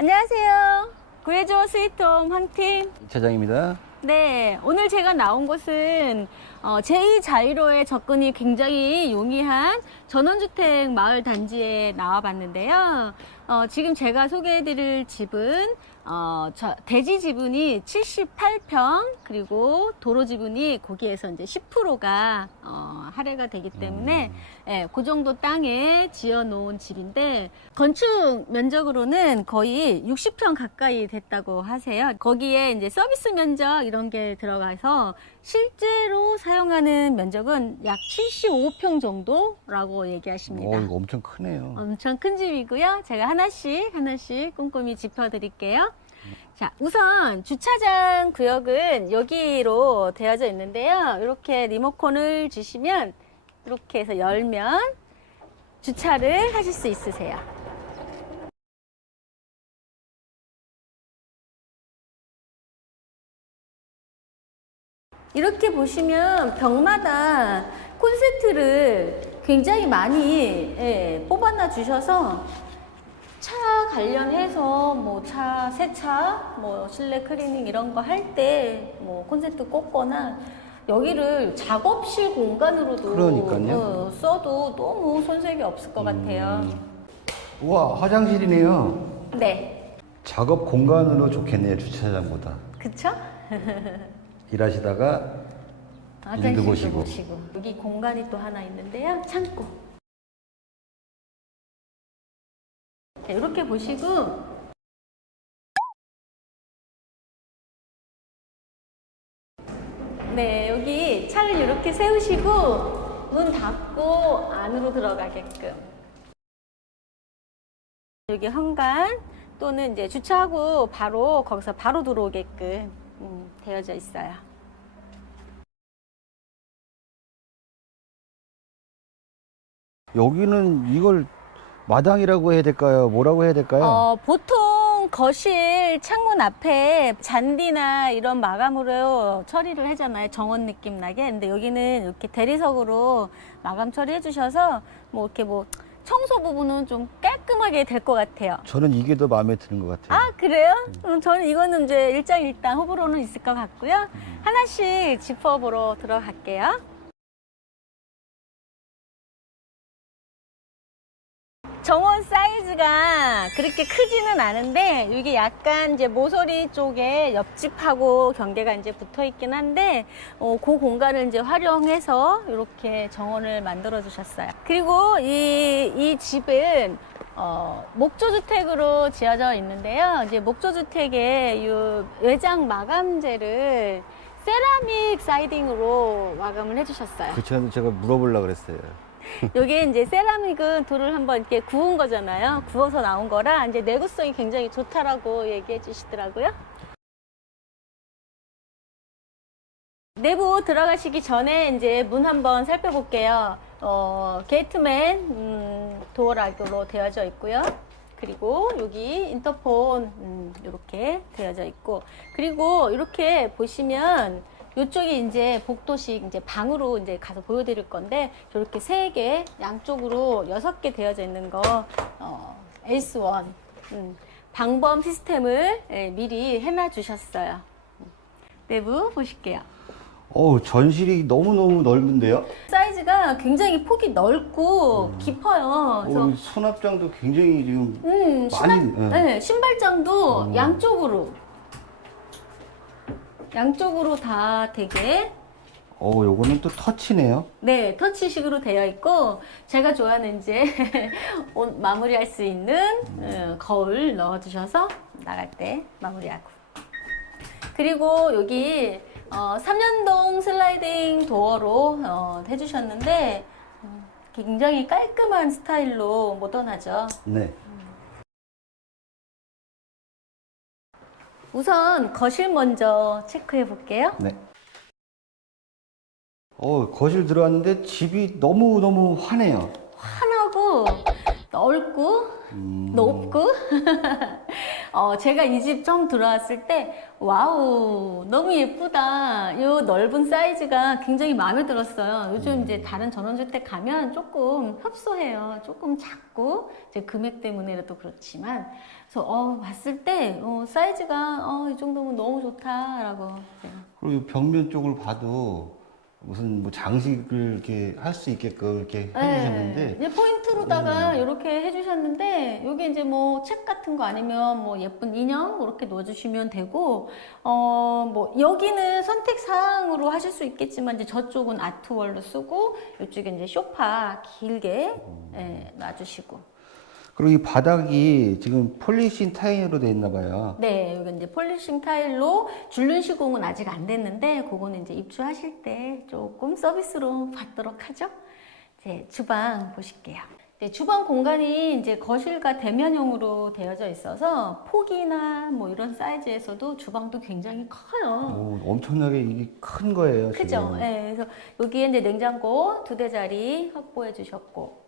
안녕하세요. 구해줘 스위트홈 황팀. 차장입니다. 네, 오늘 제가 나온 곳은 어, 제2자유로의 접근이 굉장히 용이한 전원주택 마을 단지에 나와봤는데요. 어, 지금 제가 소개해드릴 집은 어, 저, 대지 지분이 78평 그리고 도로 지분이 거기에서 이제 10%가 어, 할애가 되기 때문에 예, 그 정도 땅에 지어 놓은 집인데 건축 면적으로는 거의 60평 가까이 됐다고 하세요. 거기에 이제 서비스 면적 이런 게 들어가서 실제로 사용하는 면적은 약 75평 정도라고 얘기하십니다. 어, 이거 엄청 크네요. 엄청 큰 집이고요. 제가 하나씩 하나씩 꼼꼼히 짚어드릴게요. 자, 우선 주차장 구역은 여기로 되어져 있는데요. 이렇게 리모컨을 주시면 이렇게 해서 열면 주차를 하실 수 있으세요. 이렇게 보시면 벽마다 콘센트를 굉장히 많이 예, 뽑아놔 주셔서 차 관련해서 뭐 차 세차, 뭐 실내 클리닝 이런 거 할 때 뭐 콘센트 꽂거나 여기를 작업실 공간으로도 그러니까요. 어, 써도 너무 손색이 없을 것 같아요. 우와, 화장실이네요. 네, 작업 공간으로 좋겠네요, 주차장보다. 그쵸? 일하시다가 화장실도 보시고. 보시고. 여기 공간이 또 하나 있는데요. 창고. 자, 이렇게 보시고 네, 여기 차를 이렇게 세우시고 문 닫고 안으로 들어가게끔. 여기 현관 또는 이제 주차하고 바로 거기서 바로 들어오게끔 음, 되어져 있어요. 여기는 이걸 마당이라고 해야 될까요? 뭐라고 해야 될까요? 어, 보통 거실 창문 앞에 잔디나 이런 마감으로 처리를 하잖아요. 정원 느낌 나게. 근데 여기는 이렇게 대리석으로 마감 처리해 주셔서 뭐 이렇게 뭐 청소 부분은 좀 깔끔하게 될 것 같아요. 저는 이게 더 마음에 드는 것 같아요. 아, 그래요? 그럼 저는 이거는 이제 일장일단 호불호는 있을 것 같고요. 하나씩 짚어보러 들어갈게요. 사이즈가 그렇게 크지는 않은데 이게 약간 이제 모서리 쪽에 옆집하고 경계가 이제 붙어 있긴 한데 어, 그 공간을 이제 활용해서 이렇게 정원을 만들어 주셨어요. 그리고 이, 이 집은 어, 목조주택으로 지어져 있는데요. 이제 목조주택의 이 외장 마감재를 세라믹 사이딩으로 마감을 해주셨어요. 그 시간에 제가 물어보려고 그랬어요. 여기 이제 세라믹은 돌을 한번 이렇게 구운 거잖아요. 구워서 나온 거라 이제 내구성이 굉장히 좋다라고 얘기해 주시더라고요. 내부 들어가시기 전에 이제 문 한번 살펴볼게요. 어, 게이트맨 음, 도어락으로 되어져 있고요. 그리고 여기 인터폰 음, 이렇게 되어져 있고 그리고 이렇게 보시면 이쪽이 이제 복도식 이제 방으로 이제 가서 보여드릴 건데 이렇게 세 개 양쪽으로 여섯 개 되어져 있는 거 어, 에이스1 음, 방범 시스템을 예, 미리 해놔 주셨어요. 음, 내부 보실게요. 어우, 전실이 너무너무 넓은데요? 사이즈가 굉장히 폭이 넓고 깊어요. 그래서 어, 수납장도 굉장히 지금 음, 신발, 많이, 예. 네, 신발장도 음. 양쪽으로 양쪽으로 다 되게 어, 요거는 또 터치네요. 네 터치식으로 되어 있고 제가 좋아하는 이제 옷 마무리할 수 있는 어, 거울 넣어주셔서 나갈 때 마무리하고 그리고 여기 어, 3년동 슬라이딩 도어로 어, 해주셨는데 음, 굉장히 깔끔한 스타일로 모던하죠. 네. 우선 거실 먼저 체크해 볼게요. 네. 어, 거실 들어왔는데 집이 너무너무 환해요. 환하고 넓고 음. 높고 어, 제가 이 집 처음 들어왔을 때, 와우, 너무 예쁘다. 이 넓은 사이즈가 굉장히 마음에 들었어요. 요즘 이제 다른 전원주택 가면 조금 협소해요. 조금 작고, 이제 금액 때문에라도 그렇지만. 그래서, 어, 봤을 때, 어, 사이즈가, 어, 이 정도면 너무 좋다라고. 그리고 벽면 쪽을 봐도 무슨 뭐 장식을 이렇게 할 수 있게끔 이렇게 해주셨는데. 네. 포인트로다가 이렇게 해주셨는데 여기 이제 뭐 책 같은 거 아니면 뭐 예쁜 인형 이렇게 넣어주시면 되고 어 뭐 여기는 선택 사항으로 하실 수 있겠지만 이제 저쪽은 아트월로 쓰고 이쪽에 이제 소파 길게 예, 놔주시고 그리고 이 바닥이 지금 폴리신 타일로 돼 있나 봐요. 네 여기 이제 폴리싱 타일로 줄눈 시공은 아직 안 됐는데 그거는 이제 입주하실 때 조금 서비스로 받도록 하죠. 이제 주방 보실게요. 네, 주방 공간이 이제 거실과 대면형으로 되어져 있어서 폭이나 뭐 이런 사이즈에서도 주방도 굉장히 커요. 오, 엄청나게 이게 큰 거예요. 크죠? 지금. 네, 그래서 여기에 이제 냉장고 두 대짜리 확보해 주셨고.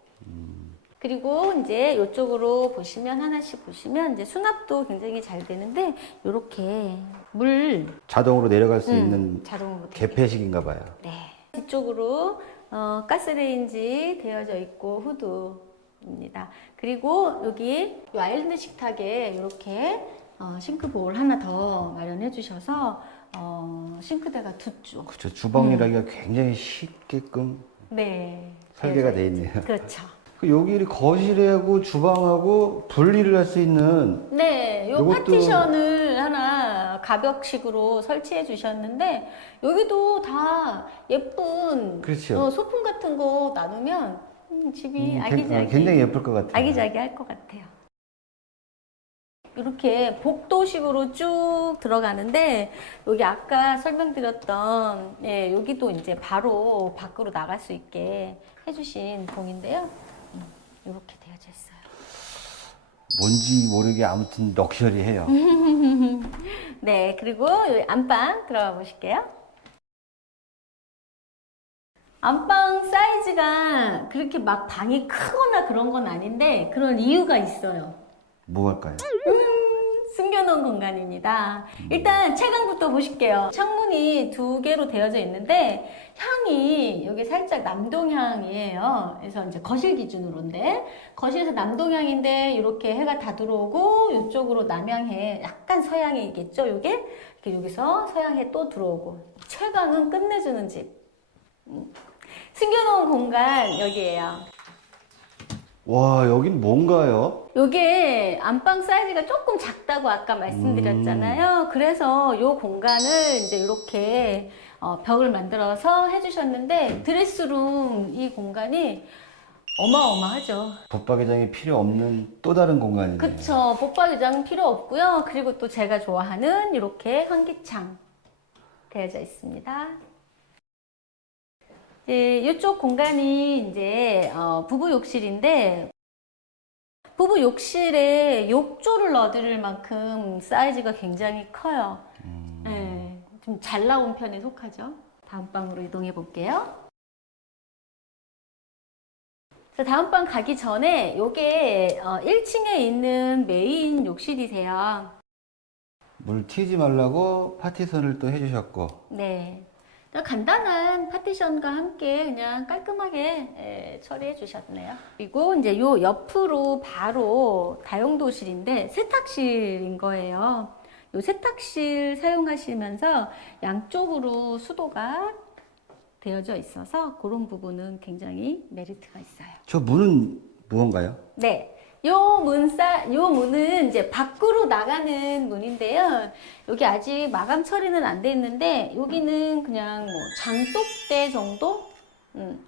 그리고 이제 이쪽으로 보시면 하나씩 보시면 이제 수납도 굉장히 잘 되는데 이렇게 물 자동으로 내려갈 수 음, 있는 자동으로 개폐식인가 봐요. 네. 뒤쪽으로 어, 가스레인지 되어져 있고 후드입니다. 그리고 여기 이 아일랜드 식탁에 이렇게 어, 싱크볼 하나 더 마련해 주셔서 어, 싱크대가 두 쪽. 그렇죠. 주방이라기가 굉장히 쉽게끔 네. 설계가 있죠. 있네요. 그렇죠. 그 여기 거실하고 주방하고 분리를 할 수 있는 네, 요 요것도- 파티션을 하나 가벽식으로 설치해 주셨는데 여기도 다 예쁜 그렇죠. 어, 소품 같은 거 나누면 음, 집이 음, 아기자기 굉- 굉장히 예쁠 것 같아요. 아기자기 할 것 같아요. 이렇게 복도식으로 쭉 들어가는데 여기 아까 설명드렸던 예, 여기도 이제 바로 밖으로 나갈 수 있게 해주신 봉인데요. 음, 이렇게 되어져 있어요. 뭔지 모르게 아무튼 럭셔리해요. 네, 그리고 여기 안방 들어가 보실게요. 안방 사이즈가 그렇게 막 방이 크거나 그런 건 아닌데 그런 이유가 있어요. 뭐 할까요? 숨겨놓은 공간입니다. 일단 채광부터 보실게요. 창문이 두 개로 되어져 있는데 향이 여기 살짝 남동향이에요. 그래서 이제 거실 기준으로인데 거실에서 남동향인데 이렇게 해가 다 들어오고 이쪽으로 남향해 약간 서양이겠죠. 이게 이렇게 여기서 서양해 또 들어오고 채광은 끝내주는 집. 음. 숨겨놓은 공간 여기에요. 와 여긴 뭔가요? 요게 안방 사이즈가 조금 작다고 아까 말씀드렸잖아요. 그래서 요 공간을 이제 이렇게 어, 벽을 만들어서 해주셨는데 드레스룸 이 공간이 어마어마하죠. 붙박이장이 필요 없는 또 다른 공간이네요. 그쵸. 복박이장 필요 없고요. 그리고 또 제가 좋아하는 이렇게 환기창 되어져 있습니다. 예, 이쪽 공간이 이제 어, 부부 욕실인데 부부 욕실에 욕조를 넣어드릴 만큼 사이즈가 굉장히 커요. 네, 좀 잘 나온 편에 속하죠. 다음 방으로 이동해 볼게요. 자, 다음 방 가기 전에 요게 어, 1층에 있는 메인 욕실이세요. 물 튀지 말라고 파티션을 또 해주셨고 네. 그냥 간단한 파티션과 함께 그냥 깔끔하게 예, 처리해 주셨네요. 그리고 이제 요 옆으로 바로 다용도실인데 세탁실인 거예요. 요 세탁실 사용하시면서 양쪽으로 수도가 되어져 있어서 그런 부분은 굉장히 메리트가 있어요. 저 문은 무언가요? 네. 요 문사, 요 문은 이제 밖으로 나가는 문인데요. 여기 아직 마감 처리는 안 돼 있는데, 여기는 그냥 뭐 장독대 정도? 음,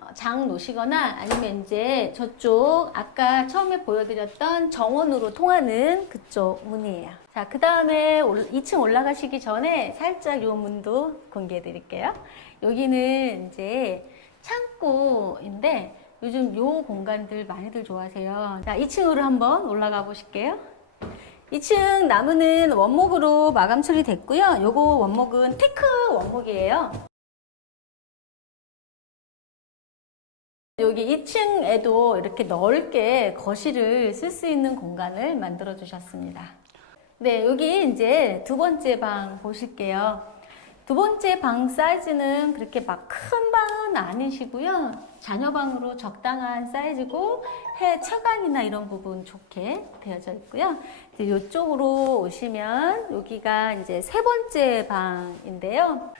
어, 장 놓으시거나 아니면 이제 저쪽 아까 처음에 보여드렸던 정원으로 통하는 그쪽 문이에요. 자, 그 다음에 2층 올라가시기 전에 살짝 요 문도 공개해 드릴게요. 여기는 이제 창고인데 요즘 요 공간들 많이들 좋아하세요. 자, 2층으로 한번 올라가 보실게요. 2층 나무는 원목으로 마감 처리됐고요. 요거 원목은 테크 원목이에요. 여기 2층에도 이렇게 넓게 거실을 쓸 수 있는 공간을 만들어 주셨습니다. 네, 여기 이제 두 번째 방 보실게요. 두 번째 방 사이즈는 그렇게 막 큰 방은 아니시고요. 자녀방으로 적당한 사이즈고 해 채광이나 이런 부분 좋게 되어져 있고요. 이제 이쪽으로 오시면 여기가 이제 세 번째 방인데요.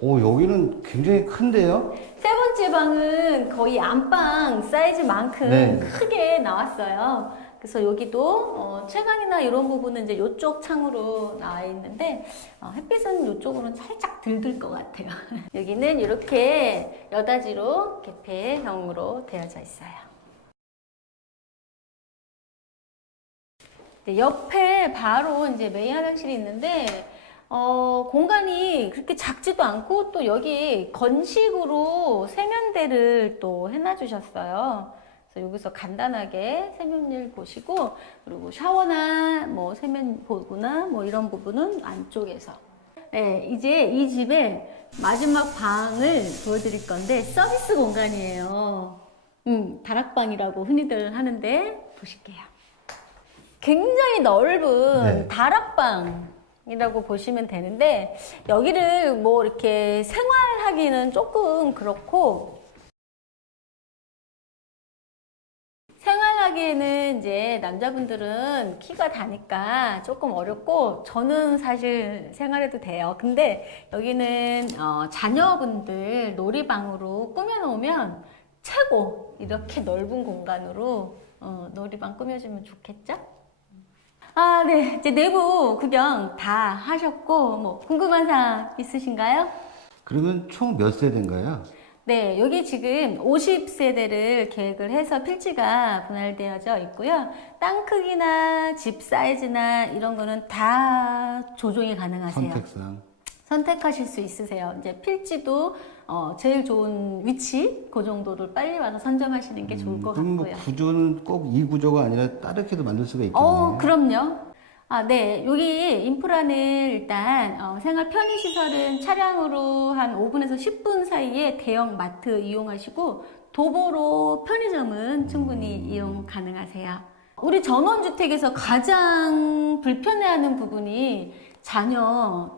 오, 여기는 굉장히 큰데요? 세 번째 방은 거의 안방 사이즈만큼 네. 크게 나왔어요. 그래서 여기도 어, 채광이나 이런 부분은 이제 이쪽 창으로 나와 있는데 어, 햇빛은 이쪽으로는 살짝 들들 것 같아요. 여기는 이렇게 여닫이로 개폐형으로 되어져 있어요. 네, 옆에 바로 이제 메인 화장실이 있는데 어, 공간이 그렇게 작지도 않고 또 여기 건식으로 세면대를 또 해놔 주셨어요. 여기서 간단하게 세면일 보시고 그리고 샤워나 뭐 세면 보구나 뭐 이런 부분은 안쪽에서. 네, 이제 이 집의 마지막 방을 보여드릴 건데 서비스 공간이에요. 음, 다락방이라고 흔히들 하는데 보실게요. 굉장히 넓은 네. 다락방 이라고 보시면 되는데 여기를 뭐 이렇게 생활하기는 조금 그렇고 하기에는 이제 남자분들은 키가 다니까 조금 어렵고 저는 사실 생활해도 돼요. 근데 여기는 어, 자녀분들 놀이방으로 꾸며놓으면 최고 이렇게 넓은 공간으로 어, 놀이방 꾸며주면 좋겠죠? 아, 네. 이제 내부 구경 다 하셨고, 뭐, 궁금한 사항 있으신가요? 그러면 총 몇 세대인가요? 네, 여기 지금 50세대를 계획을 해서 필지가 분할되어져 있고요. 땅 크기나 집 사이즈나 이런 거는 다 조정이 가능하세요. 선택상. 선택하실 수 있으세요. 이제 필지도 어, 제일 좋은 위치, 그 정도를 빨리 와서 선점하시는 게 좋을 것 그럼 뭐 같고요. 구조는 꼭 이 구조가 아니라 다르게도 만들 수가 있겠네요. 어, 그럼요. 아, 네. 여기 인프라는 일단 어, 생활 편의 시설은 차량으로 한 5분에서 10분 사이에 대형 마트 이용하시고 도보로 편의점은 충분히 이용 가능하세요. 우리 전원주택에서 가장 불편해하는 부분이 자녀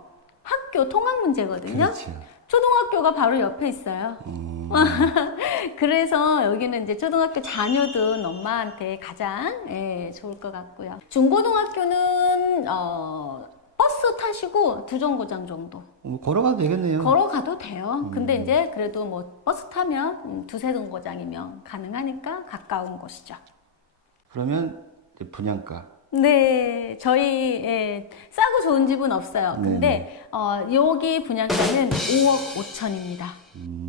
학교 통학 문제거든요. 그렇죠. 초등학교가 바로 옆에 있어요. 음, 그래서 여기는 이제 초등학교 자녀든 엄마한테 가장 예, 좋을 것 같고요. 중고등학교는 어, 버스 타시고 두 정거장 정도 뭐 걸어가도 되겠네요. 걸어가도 돼요. 근데 이제 그래도 뭐 버스 타면 음, 두세 정거장이면 가능하니까 가까운 곳이죠. 그러면 이제 분양가. 네, 저희 예, 싸고 좋은 집은 없어요. 근데 어, 여기 분양가는 5억 5천입니다. 음,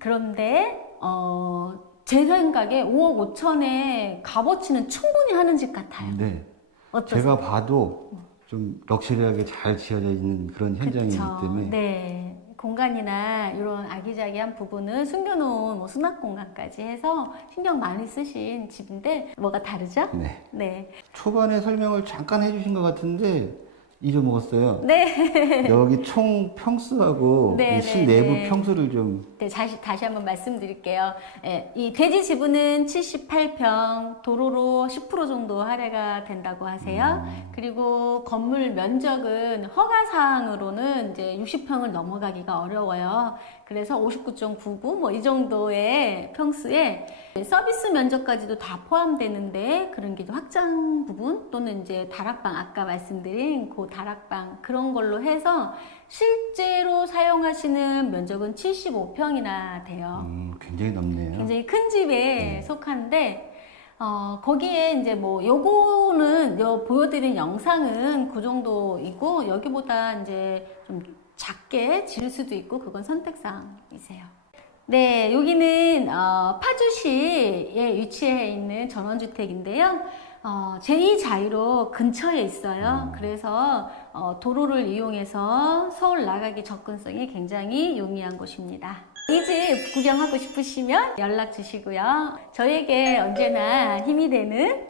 그런데 어, 제 생각에 5억 5천에 값어치는 충분히 하는 집 같아요. 네. 어떠세요? 제가 봐도 좀 럭셔리하게 잘 지어져 있는 그런 현장이기 그쵸. 때문에 네. 공간이나 이런 아기자기한 부분은 숨겨놓은 뭐 수납 공간까지 해서 신경 많이 쓰신 집인데 뭐가 다르죠? 네. 네. 초반에 설명을 잠깐 해주신 것 같은데 잊어먹었어요. 네. 여기 총 평수하고 네, 이 실내부 네, 네. 평수를 좀 네, 다시, 다시 한번 말씀드릴게요. 예, 이 대지 지분은 78평, 도로로 10% 정도 할애가 된다고 하세요. 그리고 건물 면적은 허가사항으로는 이제 60평을 넘어가기가 어려워요. 그래서 59.99, 뭐 이 정도의 평수에 서비스 면적까지도 다 포함되는데 그런 게 확장 부분 또는 이제 다락방, 아까 말씀드린 그 다락방 그런 걸로 해서 실제로 사용하시는 면적은 75평이나 돼요. 음, 굉장히 넓네요. 굉장히 큰 집에 속한데 어, 거기에 이제 뭐 요거는 요 보여드린 영상은 그 정도이고 여기보다 이제 좀 작게 지을 수도 있고 그건 선택사항이세요. 네, 여기는 어, 파주시에 위치해 있는 전원주택인데요. 어, 제2자유로 근처에 있어요. 그래서 어, 도로를 이용해서 서울 나가기 접근성이 굉장히 용이한 곳입니다. 이 집 구경하고 싶으시면 연락 주시고요. 저에게 언제나 힘이 되는